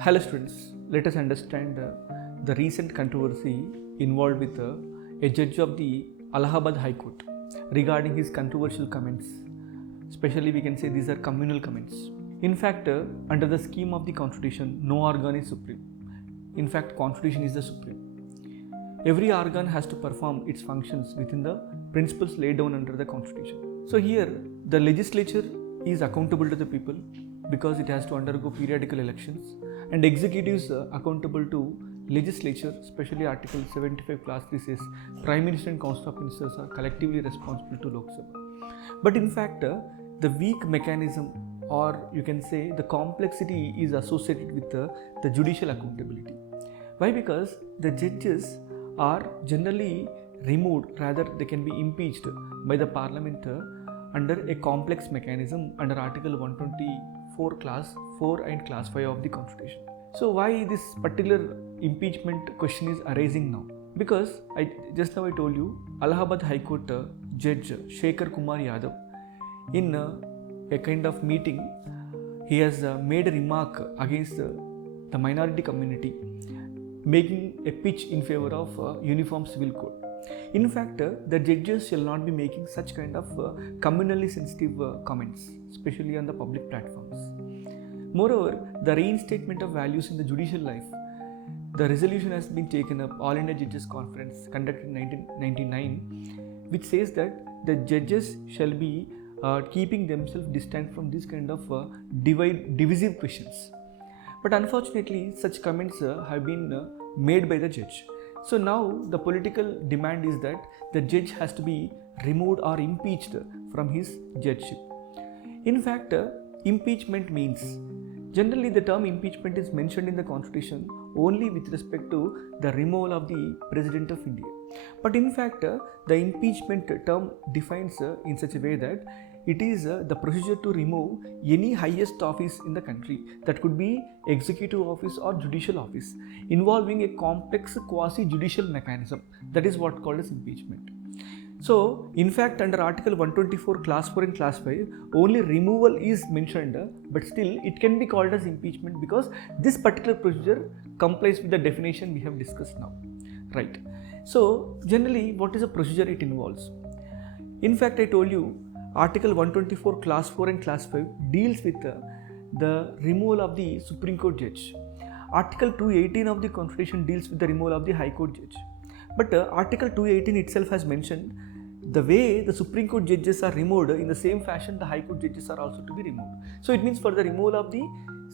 Hello students, let us understand the recent controversy involved with a judge of the Allahabad High Court regarding his controversial comments. Especially we can say these are communal comments. In fact, under the scheme of the constitution, no organ is supreme. In fact, constitution is the supreme. Every organ has to perform its functions within the principles laid down under the constitution. So here, the legislature is accountable to the people because it has to undergo periodical elections, and executives accountable to legislature, especially Article 75 Class 3 says Prime Minister and Council of Ministers are collectively responsible to Lok Sabha. But in fact, the weak mechanism, or you can say the complexity, is associated with the judicial accountability. Why? Because the judges are generally removed, rather they can be impeached by the parliament under a complex mechanism under Article 124 Class 4 and Class 5 of the Constitution. So why this particular impeachment question is arising now? Because just now I told you, Allahabad High Court Judge Shekhar Kumar Yadav, in a kind of meeting, he has made a remark against the minority community, making a pitch in favor of uniform civil code. In fact, the judges shall not be making such kind of communally sensitive comments, especially on the public platforms. Moreover, the reinstatement of values in the judicial life, the resolution has been taken up, All India Judges Conference conducted in 1999, which says that the judges shall be keeping themselves distant from this kind of divisive questions. But unfortunately, such comments have been made by the judge. So now the political demand is that the judge has to be removed or impeached from his judgeship. In fact, impeachment means, generally the term impeachment is mentioned in the constitution only with respect to the removal of the President of India. But in fact, the impeachment term defines in such a way that it is the procedure to remove any highest office in the country, that could be executive office or judicial office, involving a complex quasi-judicial mechanism. That is what called as impeachment. So, in fact, under Article 124 Class 4 and Class 5, only removal is mentioned, but still it can be called as impeachment because this particular procedure complies with the definition we have discussed now. Right. So, generally, what is a procedure it involves? In fact, I told you, Article 124 Class 4 and Class 5 deals with the removal of the Supreme Court judge. Article 218 of the Constitution deals with the removal of the High Court judge. But Article 218 itself has mentioned the way the Supreme Court judges are removed, in the same fashion the High Court judges are also to be removed. So it means for the removal of the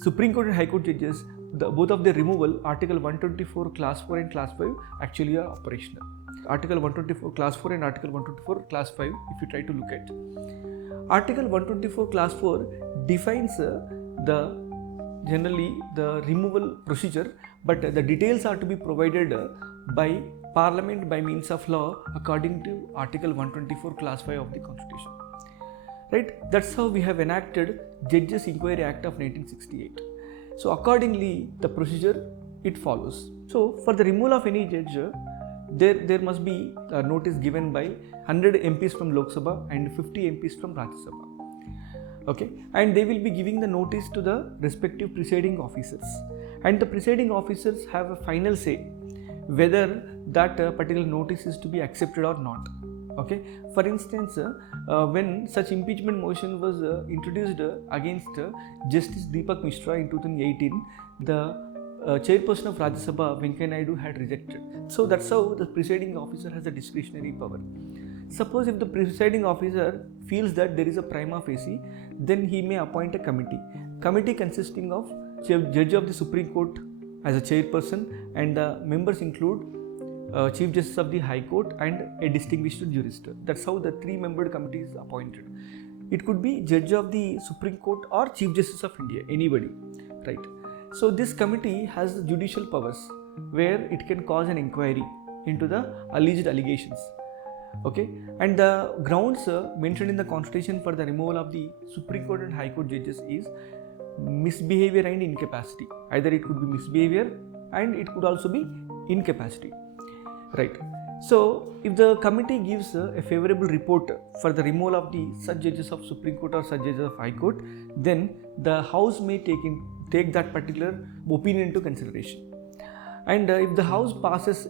Supreme Court and High Court judges, both of their removal, Article 124 Class 4 and Class 5 actually are operational. Article 124 Class 4 and Article 124 Class 5, if you try to look at. Article 124 Class 4 defines generally the removal procedure, but the details are to be provided by Parliament by means of law according to Article 124 Class 5 of the Constitution. Right? That's how we have enacted Judges Inquiry Act of 1968. So accordingly, the procedure it follows. So for the removal of any judge, there must be a notice given by 100 MPs from Lok Sabha and 50 MPs from Rajya Sabha. Okay, and they will be giving the notice to the respective presiding officers, and the presiding officers have a final say whether that particular notice is to be accepted or not. Okay, for instance, when such impeachment motion was introduced against Justice Deepak Mishra in 2018, the chairperson of Rajya Sabha, Venkaiah Naidu, had rejected. So that's how the presiding officer has a discretionary power. Suppose if the presiding officer feels that there is a prima facie, then he may appoint a committee consisting of Judge of the Supreme Court as a chairperson, and the members include Chief Justice of the High Court and a distinguished jurist. That's how the 3-membered committee is appointed. It could be Judge of the Supreme Court or Chief Justice of India, anybody, right? So this committee has judicial powers where it can cause an inquiry into the alleged allegations. Okay, and the grounds mentioned in the Constitution for the removal of the Supreme Court and High Court judges is misbehavior and incapacity. Either it could be misbehavior and it could also be incapacity. Right. So, if the committee gives a favorable report for the removal of the such judges of Supreme Court or such judges of High Court, then the House may take in take that particular opinion into consideration. And if the house passes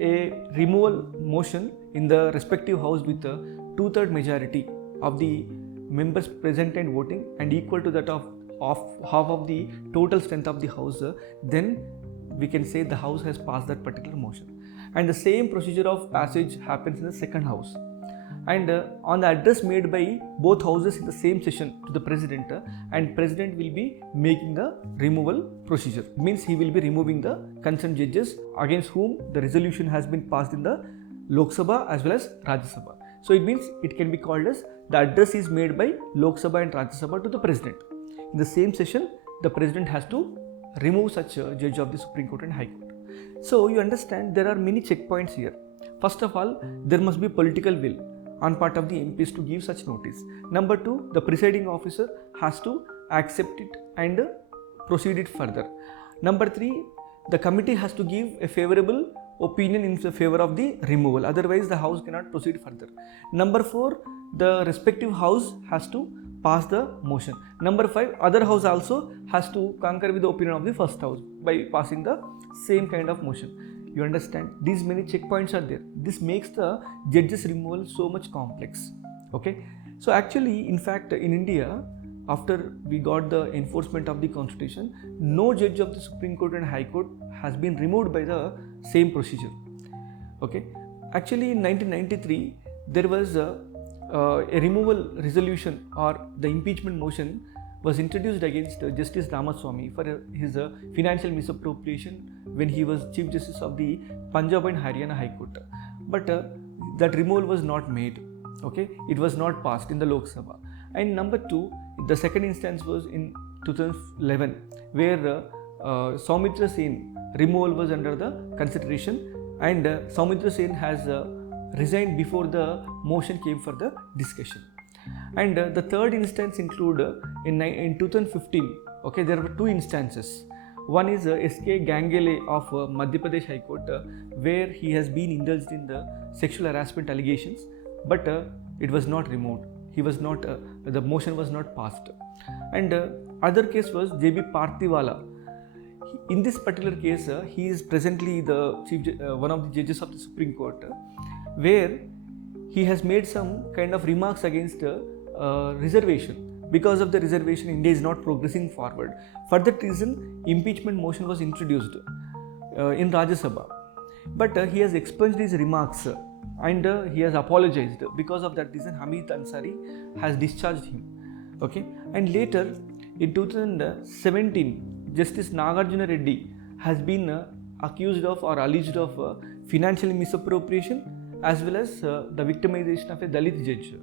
a removal motion in the respective house with a 2/3 majority of the members present and voting and equal to that of half of the total strength of the house, then we can say the house has passed that particular motion. And the same procedure of passage happens in the second house. And on the address made by both houses in the same session to the president, and president will be making the removal procedure. It means he will be removing the concerned judges against whom the resolution has been passed in the Lok Sabha as well as Rajya Sabha. So it means it can be called as the address is made by Lok Sabha and Rajya Sabha to the president. In the same session, the president has to remove such a judge of the Supreme Court and High Court. So you understand there are many checkpoints here. First of all, there must be political will on part of the MPs to give such notice. Number two, the presiding officer has to accept it and proceed it further. Number three, the committee has to give a favorable opinion in favor of the removal, otherwise the house cannot proceed further. Number four, the respective house has to pass the motion. Number five, other house also has to concur with the opinion of the first house by passing the same kind of motion. You understand, these many checkpoints are there. This makes the judges removal so much complex. Okay, so actually, in fact, in India, after we got the enforcement of the constitution, no judge of the Supreme Court and High Court has been removed by the same procedure. Okay, actually in 1993 there was a removal resolution or the impeachment motion was introduced against Justice Ramaswamy for his financial misappropriation when he was Chief Justice of the Punjab and Haryana High Court. But that removal was not made. Okay, it was not passed in the Lok Sabha. And number two, the second instance was in 2011, where Soumitra Sen removal was under the consideration, and Soumitra Sen has resigned before the motion came for the discussion. And the third instance include in 2015. Okay, there were two instances. One is S.K. Gangele of Madhya Pradesh High Court, where he has been indulged in the sexual harassment allegations, but it was not removed. He was not. The motion was not passed. And other case was J.B. Parthiwala. In this particular case, he is presently the one of the judges of the Supreme Court, where he has made some kind of remarks against reservation. Because of the reservation, India is not progressing forward. For that reason, impeachment motion was introduced in Rajya Sabha. But he has expunged his remarks and he has apologized. Because of that reason, Hamid Ansari has discharged him. Okay, and later in 2017, Justice Nagarjuna Reddy has been accused of or alleged of financial misappropriation as well as the victimization of a Dalit judge.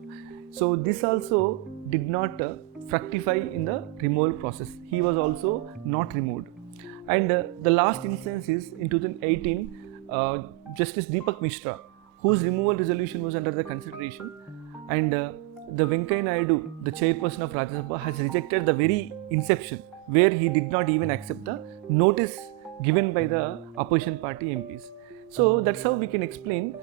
So this also did not fructify in the removal process. He was also not removed. And the last instance is in 2018, Justice Deepak Mishra, whose removal resolution was under the consideration, and the Venkaiah Naidu, the chairperson of Rajya Sabha, has rejected the very inception, where he did not even accept the notice given by the opposition party MPs. So that's how we can explain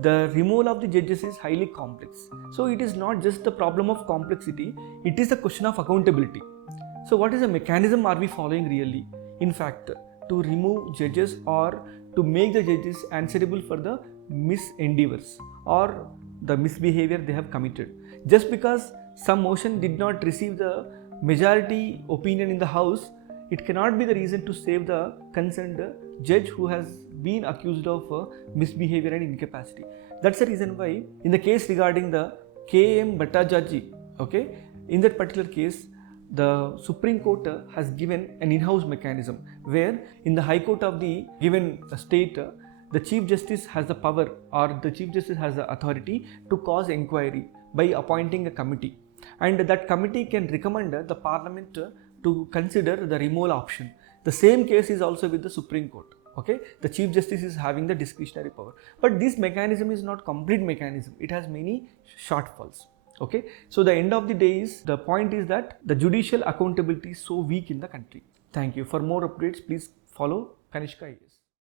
the removal of the judges is highly complex. So it is not just the problem of complexity, it is a question of accountability. So what is the mechanism are we following really? In fact, to remove judges or to make the judges answerable for the misendeavors or the misbehavior they have committed. Just because some motion did not receive the majority opinion in the house, it cannot be the reason to save the concerned judge who has been accused of misbehavior and incapacity. That's the reason why in the case regarding the K.M. Bhattacharjee, okay, in that particular case, the Supreme Court has given an in-house mechanism where in the High Court of the given state, the Chief Justice has the power or the Chief Justice has the authority to cause inquiry by appointing a committee, and that committee can recommend the Parliament to consider the removal option. The same case is also with the Supreme Court. Okay, the Chief Justice is having the discretionary power, but this mechanism is not complete mechanism. It has many shortfalls. Okay, so the end of the day is the point is that the judicial accountability is so weak in the country. Thank you. For more updates, please follow KANISHKA IAS.